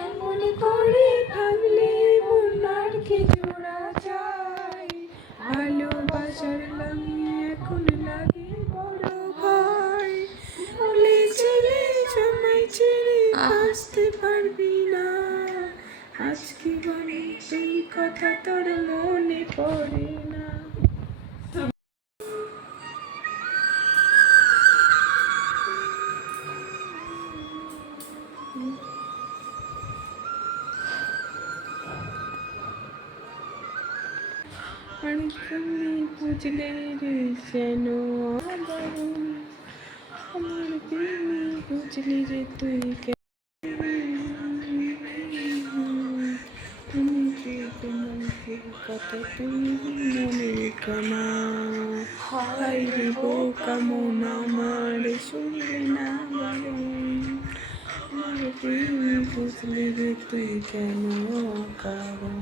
এমন করে ভাবলে মন আর কি জোড়া যায়। ভালোবাসার নামে এখন লাগে বড় ভয়। বলে ছেড়ে জামাই ছেড়ে বাঁচতে পারবি না। আজকে বলে তুই কথা তোর মনে পড়ে না। আর তুমি বুঝলে রে যেন আবরণ, আমার প্রেমী বুঝলি রে তুই তুমি যে তোমাকে কথা তুমি মনে কানা। হায় রে বোকা মন আমার শুনলে না বারণ। আমার প্রেমী বুঝলি রে তুই কেন কারণ।